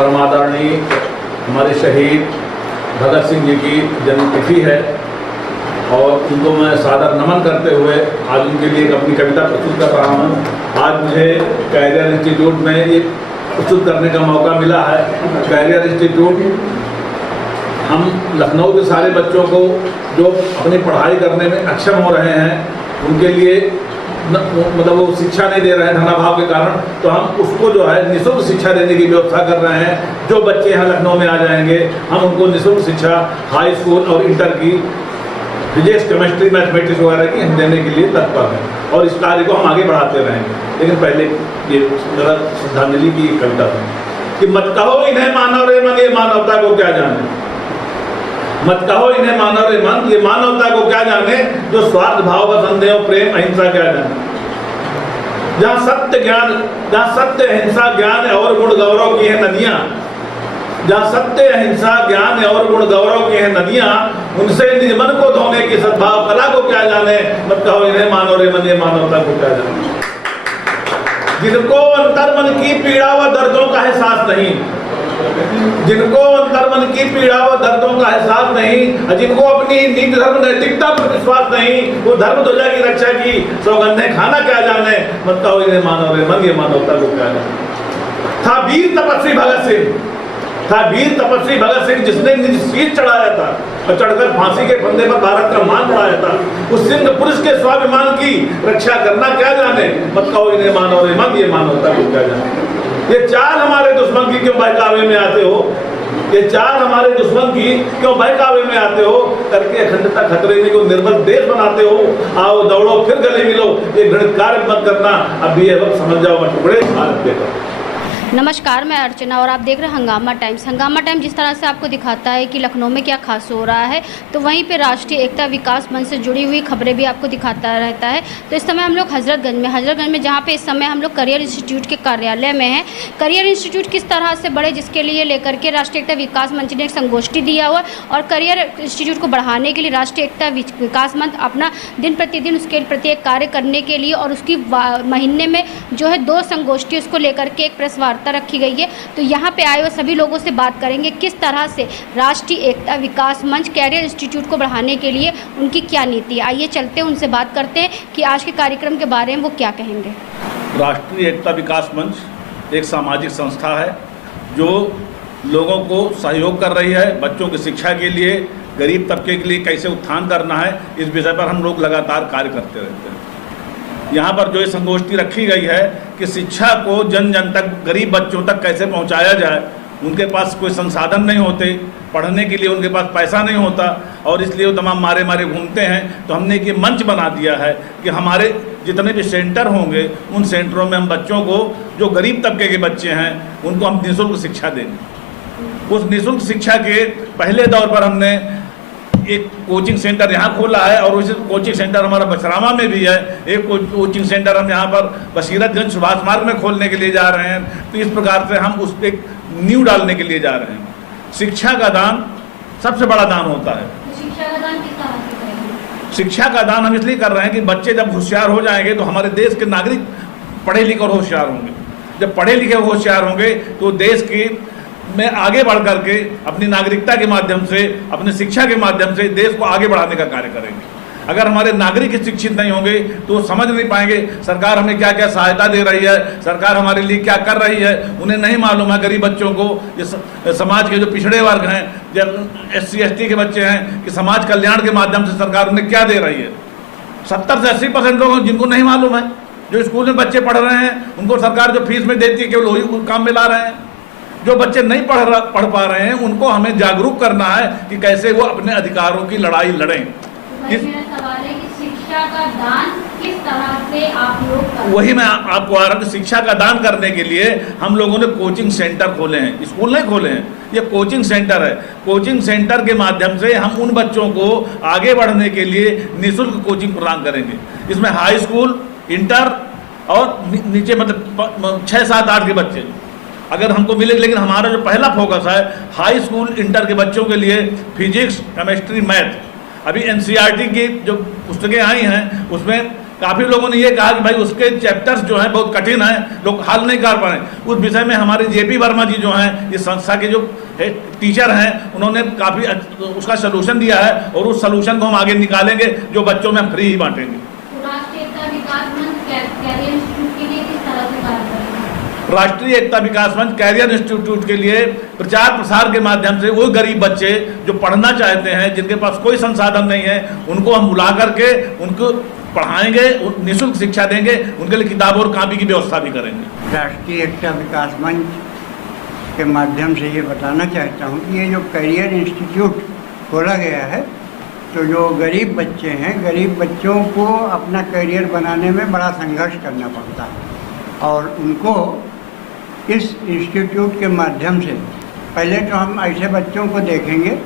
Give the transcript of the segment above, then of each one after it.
परमादरणीय हमारे शहीद भगत सिंह जी की जन्मतिथि है और उनको मैं सादर नमन करते हुए आज उनके लिए एक अपनी कविता प्रस्तुत कर रहा हूँ। आज मुझे कैरियर इंस्टीट्यूट में ये प्रस्तुत करने का मौका मिला है। कैरियर इंस्टीट्यूट हम लखनऊ के सारे बच्चों को जो अपनी पढ़ाई करने में अक्षम हो रहे हैं उनके लिए मतलब वो शिक्षा नहीं दे रहे हैं धनाभाव के कारण, तो हम उसको जो है निःशुल्क शिक्षा देने की व्यवस्था कर रहे हैं। जो बच्चे यहाँ लखनऊ में आ जाएंगे हम उनको निःशुल्क शिक्षा हाई स्कूल और इंटर की फिजिक्स, केमिस्ट्री, मैथमेटिक्स वगैरह की हम देने के लिए तत्पर हैं और इस कार्य को हम आगे बढ़ाते रहेंगे। लेकिन पहले ये मेरा श्रद्धांजलि की कविता है कि मत कहो इन्हें मानव रे मन, ये मानवता को क्या जाने। मत कहो इन्हें मानव रे मन, ये मानवता को क्या जाने, जो स्वार्थ भाव व संदेह प्रेम अहिंसा क्या जाने। जहाँ सत्य अहिंसा ज्ञान और गुण गौरव की है नदियाँ, जहाँ सत्य अहिंसा ज्ञान और गुण गौरव की है नदियाँ, उनसे निज मन को धोने की सद्भाव कला को क्या जाने। मत कहो इन्हें मानव रे मन, ये मानवता को क्या जाने। जिनको अंतर मन की पीड़ा व दर्दों का एहसास नहीं, जिनको अंतर मन की पीड़ा व दर्दों का एहसास नहीं, जिनको अपनी नीति धर्म नैतिकता पर विश्वास नहीं, वो धर्म ध्वजा की रक्षा की सौगंधें खाना क्या जाने। मत कहो इन्हें मानव रे मन, ये मानवता को क्या जाने। था वीर तपस्वी भगत सिंह जिसने निज शीश चढ़ाया था और चढ़कर फांसी के फंदे पर भारत का मान बढ़ाया था। उस सिंह पुरुष के स्वाभिमान की रक्षा करना क्या जाने। मत कहो इन्हें मानव रे मन, ये मानवता को क्या जाने। ये चाल हमारे दुश्मन की क्यों बहकावे में आते हो, ये चाल हमारे दुश्मन की क्यों बहकावे में आते हो, करके अखंडता खतरे में क्यों निर्बल देश बनाते हो। आओ दौड़ो फिर गले मिलो, ये घृणित कार्य मत करना, अब भी ये वक्त समझ जाओ मत टुकड़े भारत के। नमस्कार, मैं अर्चना और आप देख रहे हैं हंगामा टाइम्स। हंगामा टाइम्स जिस तरह से आपको दिखाता है कि लखनऊ में क्या खास हो रहा है, तो वहीं पे राष्ट्रीय एकता विकास मंच से जुड़ी हुई खबरें भी आपको दिखाता रहता है। तो इस समय हम लोग हजरतगंज में जहाँ पे इस समय हम लोग करियर इंस्टीट्यूट के कार्यालय में हैं। करियर इंस्टीट्यूट किस तरह से बढ़े, जिसके लिए लेकर के राष्ट्रीय एकता विकास मंच ने एक संगोष्ठी दिया हुआ और करियर इंस्टीट्यूट को बढ़ाने के लिए राष्ट्रीय एकता विकास मंच अपना दिन प्रतिदिन उसके प्रति एक कार्य करने के लिए और उसकी महीने में जो है 2 संगोष्ठी उसको लेकर के एक प्रेस वार्ता रखी गई है। तो यहाँ पे आए हुए सभी लोगों से बात करेंगे किस तरह से राष्ट्रीय एकता विकास मंच कैरियर इंस्टीट्यूट को बढ़ाने के लिए उनकी क्या नीति है। आइए चलते हैं उनसे बात करते हैं कि आज के कार्यक्रम के बारे में वो क्या कहेंगे। राष्ट्रीय एकता विकास मंच एक सामाजिक संस्था है जो लोगों को सहयोग कर रही है। बच्चों की शिक्षा के लिए, गरीब तबके के लिए कैसे उत्थान करना है, इस विषय पर हम लोग लगातार कार्य करते रहते हैं। यहाँ पर जो ये संगोष्ठी रखी गई है कि शिक्षा को जन जन तक, गरीब बच्चों तक कैसे पहुँचाया जाए। उनके पास कोई संसाधन नहीं होते, पढ़ने के लिए उनके पास पैसा नहीं होता और इसलिए वो तमाम मारे घूमते हैं। तो हमने एक मंच बना दिया है कि हमारे जितने भी सेंटर होंगे उन सेंटरों में हम बच्चों को, जो गरीब तबके के बच्चे हैं, उनको हम निःशुल्क शिक्षा देंगे। उस निःशुल्क शिक्षा के पहले दौर पर हमने एक कोचिंग सेंटर यहाँ खोला है और उसी कोचिंग सेंटर हमारा बछरामा में भी है। एक कोचिंग सेंटर हम यहाँ पर बशीरतगंज सुभाष मार्ग में खोलने के लिए जा रहे हैं। तो इस प्रकार से हम उस पर नींव डालने के लिए जा रहे हैं। शिक्षा का दान सबसे बड़ा दान होता है। शिक्षा का दान किस तरह से करेंगे? शिक्षा का दान हम इसलिए कर रहे हैं कि बच्चे जब होशियार हो जाएंगे तो हमारे देश के नागरिक पढ़े लिखे और होशियार होंगे। जब पढ़े लिखे होशियार होंगे तो देश की में आगे बढ़ करके अपनी नागरिकता के माध्यम से, अपनी शिक्षा के माध्यम से देश को आगे बढ़ाने का कार्य करेंगे। अगर हमारे नागरिक शिक्षित नहीं होंगे तो समझ नहीं पाएंगे सरकार हमें क्या क्या सहायता दे रही है, सरकार हमारे लिए क्या कर रही है। उन्हें नहीं मालूम है, गरीब बच्चों को, ये समाज के जो पिछड़े वर्ग हैं, जब SC ST के बच्चे हैं, कि समाज कल्याण के माध्यम से सरकार उन्हें क्या दे रही है। 70 से 80% लोग जिनको नहीं मालूम है। जो स्कूल में बच्चे पढ़ रहे हैं उनको सरकार जो फीस में देती है केवल वही काम में ला रहे हैं। जो बच्चे नहीं पढ़ पा रहे हैं उनको हमें जागरूक करना है कि कैसे वो अपने अधिकारों की लड़ाई लड़ें। मेरा सवाल है कि शिक्षा का दान किस तरह से आप लोग करते हैं? वही मैं आपको आ रहा हूँ कि शिक्षा का दान करने के लिए हम लोगों ने कोचिंग सेंटर खोले हैं, स्कूल नहीं खोले हैं। ये कोचिंग सेंटर है। कोचिंग सेंटर के माध्यम से हम उन बच्चों को आगे बढ़ने के लिए निःशुल्क कोचिंग प्रदान करेंगे। इसमें हाई स्कूल, इंटर और नीचे मतलब 6, 7, 8 के बच्चे अगर हमको मिले। लेकिन हमारा जो पहला फोकस है हाई स्कूल, इंटर के बच्चों के लिए फिजिक्स, केमिस्ट्री, मैथ। अभी NCERT की जो पुस्तकें आई हैं उसमें काफ़ी लोगों ने ये कहा कि भाई उसके चैप्टर्स जो हैं बहुत कठिन हैं, लोग हल नहीं कर पा रहे। उस विषय में हमारे जेपी वर्मा जी जो हैं इस संस्था के जो टीचर हैं, उन्होंने काफ़ी उसका सलूशन दिया है और उस सलूशन को हम आगे निकालेंगे, जो बच्चों में हम फ्री ही बांटेंगे। राष्ट्रीय एकता विकास मंच कैरियर इंस्टीट्यूट के लिए किस तरह से कार्य करेगा? राष्ट्रीय एकता विकास मंच कैरियर इंस्टीट्यूट के लिए प्रचार प्रसार के माध्यम से वो गरीब बच्चे जो पढ़ना चाहते हैं, जिनके पास कोई संसाधन नहीं है, उनको हम बुला करके उनको पढ़ाएंगे, निःशुल्क शिक्षा देंगे, उनके लिए किताब और कापी की व्यवस्था भी करेंगे। राष्ट्रीय एकता विकास मंच के माध्यम से ये बताना चाहता हूँ कि ये जो करियर इंस्टीट्यूट खोला गया है, तो जो गरीब बच्चे हैं, गरीब बच्चों को अपना करियर बनाने में बड़ा संघर्ष करना पड़ता है और उनको इस इंस्टीट्यूट के माध्यम से पहले तो हम ऐसे बच्चों को देखेंगे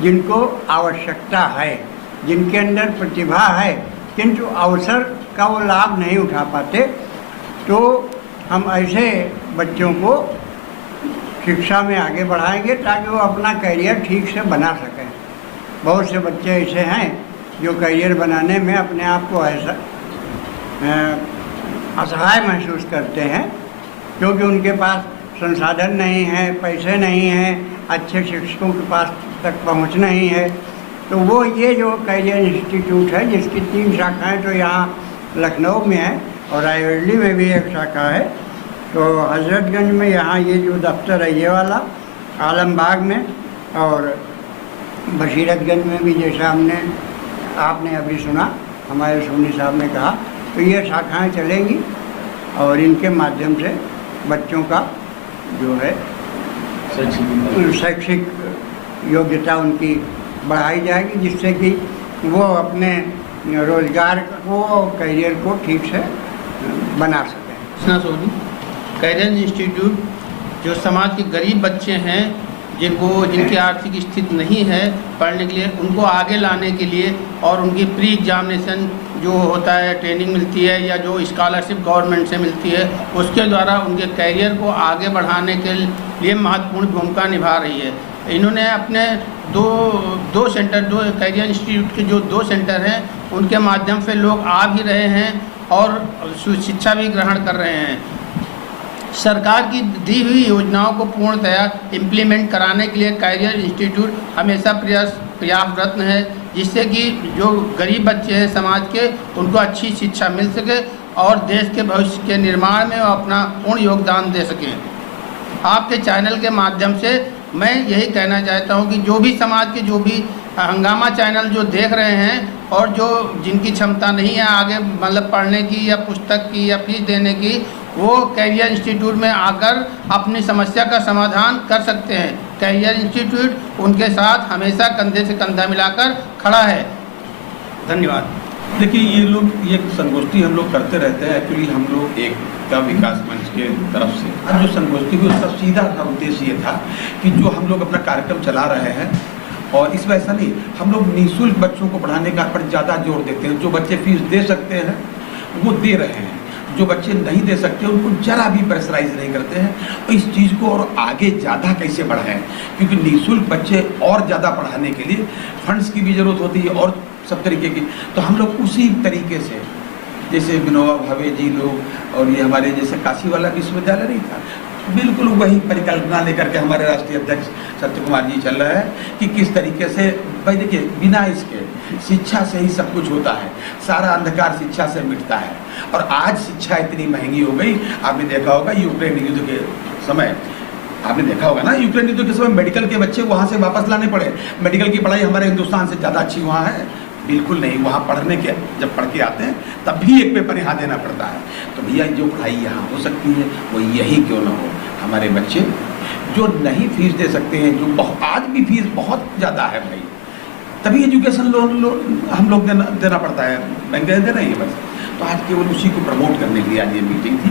जिनको आवश्यकता है, जिनके अंदर प्रतिभा है, किंतु अवसर का वो लाभ नहीं उठा पाते, तो हम ऐसे बच्चों को शिक्षा में आगे बढ़ाएंगे ताकि वो अपना करियर ठीक से बना सकें। बहुत से बच्चे ऐसे हैं जो करियर बनाने में अपने आप को ऐसा असहाय महसूस करते हैं, क्योंकि उनके पास संसाधन नहीं है, पैसे नहीं हैं, अच्छे शिक्षकों के पास तक पहुंच नहीं है। तो वो ये जो करियर इंस्टीट्यूट है, जिसकी 3 शाखाएं तो यहाँ लखनऊ में है और रायबरेली में भी एक शाखा है, तो हजरतगंज में यहाँ ये जो दफ्तर है ये वाला, आलमबाग में और बशीरतगंज में भी, जैसा आपने अभी सुना, हमारे सोनी साहब ने कहा, तो ये शाखाएं चलेंगी और इनके माध्यम से बच्चों का जो है शैक्षिक योग्यता उनकी बढ़ाई जाएगी, जिससे कि वो अपने रोजगार को, करियर को ठीक से बना सकें। सोनी करियर इंस्टीट्यूट जो समाज के गरीब बच्चे हैं, जिनकी आर्थिक स्थिति नहीं है पढ़ने के लिए, उनको आगे लाने के लिए और उनकी प्री एग्जामिनेशन जो होता है, ट्रेनिंग मिलती है या जो स्कॉलरशिप गवर्नमेंट से मिलती है, उसके द्वारा उनके करियर को आगे बढ़ाने के लिए महत्वपूर्ण भूमिका निभा रही है। इन्होंने अपने दो सेंटर, दो करियर इंस्टीट्यूट के जो 2 सेंटर हैं, उनके माध्यम से लोग आ भी रहे हैं और शिक्षा भी ग्रहण कर रहे हैं। सरकार की दी हुई योजनाओं को पूर्णतया इम्प्लीमेंट कराने के लिए करियर इंस्टीट्यूट हमेशा प्रयासरत है, जिससे कि जो गरीब बच्चे हैं समाज के, उनको अच्छी शिक्षा मिल सके और देश के भविष्य के निर्माण में वो अपना पूर्ण योगदान दे सकें। आपके चैनल के माध्यम से मैं यही कहना चाहता हूं कि जो भी समाज के, जो भी हंगामा चैनल जो देख रहे हैं और जो जिनकी क्षमता नहीं है आगे मतलब पढ़ने की या पुस्तक की या फीस देने की, वो करियर इंस्टीट्यूट में आकर अपनी समस्या का समाधान कर सकते हैं। करियर इंस्टीट्यूट उनके साथ हमेशा कंधे से कंधा मिलाकर खड़ा है। धन्यवाद। देखिए, ये संगोष्ठी हम लोग करते रहते हैं। एक्चुअली हम लोग एकता विकास मंच के तरफ से आज जो संगोष्ठी हुई, उसका सीधा उद्देश्य ये था कि जो हम लोग अपना कार्यक्रम चला रहे हैं, और इसमें ऐसा नहीं, हम लोग निःशुल्क बच्चों को पढ़ाने का पर ज़्यादा जोर देते हैं। जो बच्चे फीस दे सकते हैं वो दे रहे हैं, जो बच्चे नहीं दे सकते उनको जरा भी प्रेशराइज नहीं करते हैं। और इस चीज़ को और आगे ज़्यादा कैसे बढ़ाएं, क्योंकि निःशुल्क बच्चे और ज़्यादा पढ़ाने के लिए फंड्स की भी ज़रूरत होती है और सब तरीके की। तो हम लोग उसी तरीके से, जैसे विनोबा भावे जी लोग और ये हमारे जैसे काशी वाला विश्वविद्यालय नहीं था, बिल्कुल वही परिकल्पना लेकर के हमारे राष्ट्रीय अध्यक्ष सत्य कुमार जी चल रहे हैं कि किस तरीके से, भाई देखिए, बिना इसके शिक्षा से ही सब कुछ होता है, सारा अंधकार शिक्षा से मिटता है। और आज शिक्षा इतनी महंगी हो गई, आपने देखा होगा यूक्रेन युद्ध के समय, आपने देखा होगा ना, यूक्रेन युद्ध के समय मेडिकल के बच्चे वहाँ से वापस लाने पड़े। मेडिकल की पढ़ाई हमारे हिंदुस्तान से ज़्यादा अच्छी वहाँ है? बिल्कुल नहीं। वहाँ पढ़ने के जब पढ़ के आते हैं तब भी एक पेपर यहाँ देना पड़ता है। तो भैया जो पढ़ाई यहाँ हो सकती है वो यही क्यों ना हो। हमारे बच्चे जो नहीं फीस दे सकते हैं, जो आज भी फीस बहुत ज़्यादा है भाई, तभी एजुकेशन लोन हम लोग देना पड़ता है, बैंक दे रहे हैं बस। तो आज केवल उसी को प्रमोट करने के लिए आज ये मीटिंग थी,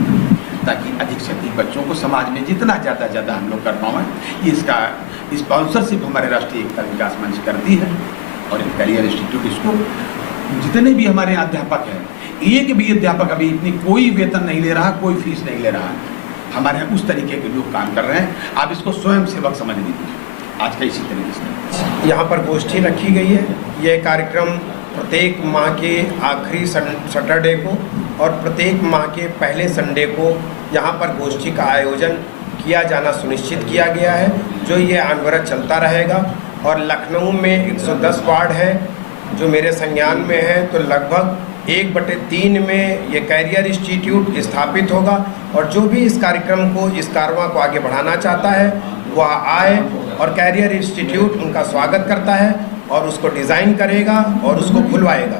ताकि अधिक से अधिक बच्चों को समाज में जितना ज़्यादा हम लोग कर पाएँ। ये इसका स्पॉन्सरशिप हमारे राष्ट्रीय एकता विकास मंच करती है और करियर इंस्टीट्यूट इसको, जितने भी हमारे यहाँ अध्यापक हैं, एक भी अध्यापक अभी इतनी कोई वेतन नहीं ले रहा, कोई फीस नहीं ले रहा। हमारे यहाँ उस तरीके के लोग काम कर रहे हैं। आप इसको स्वयं सेवक समझ लीजिए। आज का इसी तरीके से यहाँ पर गोष्ठी रखी गई है। यह कार्यक्रम प्रत्येक माह के आखिरी सैटरडे को और प्रत्येक माह के पहले संडे को यहाँ पर गोष्ठी का आयोजन किया जाना सुनिश्चित किया गया है, जो ये अनवरत चलता रहेगा। और लखनऊ में 110 वार्ड है जो मेरे संज्ञान में है, तो लगभग 1/3 में ये कैरियर इंस्टीट्यूट स्थापित होगा। और जो भी इस कार्यक्रम को, इस कारवां को आगे बढ़ाना चाहता है वह आए और कैरियर इंस्टीट्यूट उनका स्वागत करता है और उसको डिज़ाइन करेगा और उसको खुलवाएगा।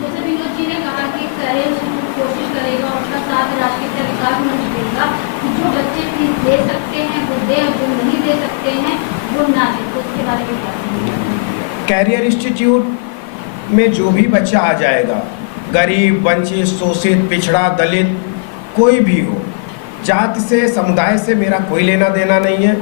जैसे विनोद जी ने कहा कि कैरियर इंस्टीट्यूट कोशिश करेगा और उसका साथ राष्ट्रीय विकास मंच देगा, जो बच्चे फीस दे सकते हैं वो दे और जो नहीं दे सकते हैं वो ना दे, तो उसके बारे में क्या कहेंगे? कैरियर इंस्टीट्यूट में जो भी बच्चा आ जाएगा, गरीब, वंचित, शोषित, पिछड़ा, दलित, कोई भी हो, जाति से, समुदाय से मेरा कोई लेना देना नहीं है,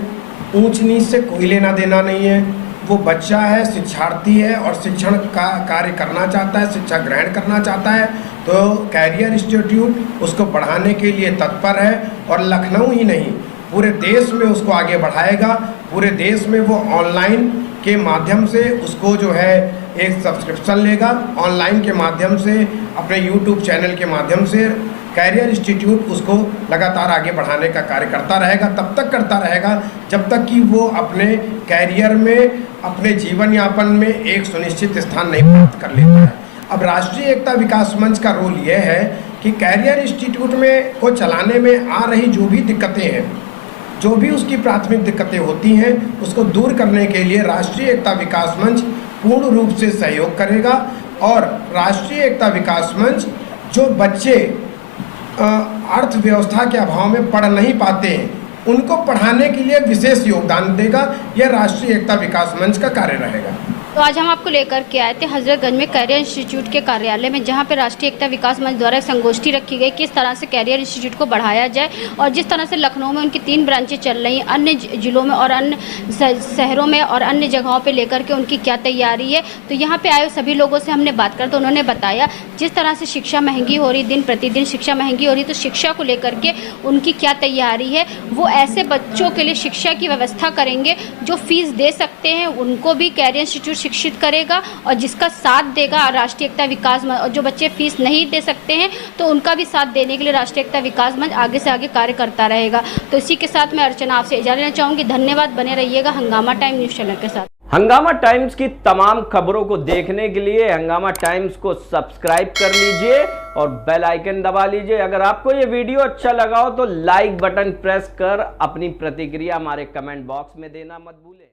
ऊंच नीच से कोई लेना देना नहीं है। वो बच्चा है, शिक्षार्थी है और शिक्षण का कार्य करना चाहता है, शिक्षा ग्रहण करना चाहता है, तो कैरियर इंस्टीट्यूट उसको बढ़ाने के लिए तत्पर है। और लखनऊ ही नहीं, पूरे देश में उसको आगे बढ़ाएगा। पूरे देश में वो ऑनलाइन के माध्यम से उसको जो है एक सब्सक्रिप्शन लेगा, ऑनलाइन के माध्यम से, अपने यूट्यूब चैनल के माध्यम से कैरियर इंस्टीट्यूट उसको लगातार आगे बढ़ाने का कार्य करता रहेगा। तब तक करता रहेगा जब तक कि वो अपने कैरियर में, अपने जीवन यापन में एक सुनिश्चित स्थान नहीं प्राप्त कर लेता है। अब राष्ट्रीय एकता विकास मंच का रोल यह है कि कैरियर इंस्टीट्यूट में को चलाने में आ रही जो भी दिक्कतें हैं, जो भी उसकी प्राथमिक दिक्कतें होती हैं, उसको दूर करने के लिए राष्ट्रीय एकता विकास मंच पूर्ण रूप से सहयोग करेगा। और राष्ट्रीय एकता विकास मंच जो बच्चे अर्थव्यवस्था के अभाव में पढ़ नहीं पाते हैं, उनको पढ़ाने के लिए विशेष योगदान देगा। यह राष्ट्रीय एकता विकास मंच का कार्य रहेगा। तो आज हम आपको लेकर के आए थे हजरतगंज में कैरियर इंस्टीट्यूट के कार्यालय में, जहां पे राष्ट्रीय एकता विकास मंच द्वारा एक संगोष्ठी रखी गई, किस तरह से कैरियर इंस्टीट्यूट को बढ़ाया जाए। और जिस तरह से लखनऊ में उनकी 3 ब्रांचें चल रही हैं, अन्य जिलों में और अन्य शहरों में और अन्य जगहों पे लेकर के उनकी क्या तैयारी है, तो यहाँ पे आए सभी लोगों से हमने बात कर, तो उन्होंने बताया जिस तरह से शिक्षा महंगी हो रही, दिन प्रतिदिन शिक्षा महंगी हो रही, तो शिक्षा को लेकर के उनकी क्या तैयारी है। वो ऐसे बच्चों के लिए शिक्षा की व्यवस्था करेंगे जो फीस दे सकते हैं, उनको भी कैरियर इंस्टीट्यूट शिक्षित करेगा और जिसका साथ देगा राष्ट्रीय एकता विकास मंच। और जो बच्चे फीस नहीं दे सकते हैं तो उनका भी साथ देने के लिए राष्ट्रीय एकता विकास मंच आगे से आगे कार्य करता रहेगा। तो इसी के साथ मैं अर्चना आपसे इजाजत लेना चाहूँगी। धन्यवाद, बने रहिएगा हंगामा टाइम न्यूज़ चैनल के साथ। हंगामा टाइम्स की तमाम खबरों को देखने के लिए हंगामा टाइम्स को सब्सक्राइब कर लीजिए और बेल आइकन दबा लीजिए। अगर आपको ये वीडियो अच्छा लगा हो तो लाइक बटन प्रेस कर अपनी प्रतिक्रिया हमारे कमेंट बॉक्स में देना मत भूलें।